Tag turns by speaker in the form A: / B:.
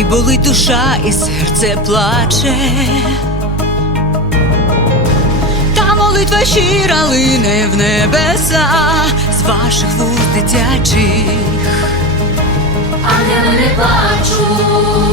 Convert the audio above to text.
A: і болить душа, і серце плаче, та молитва щира лине в небеса з ваших вуз дитячих,
B: а я не плачуть.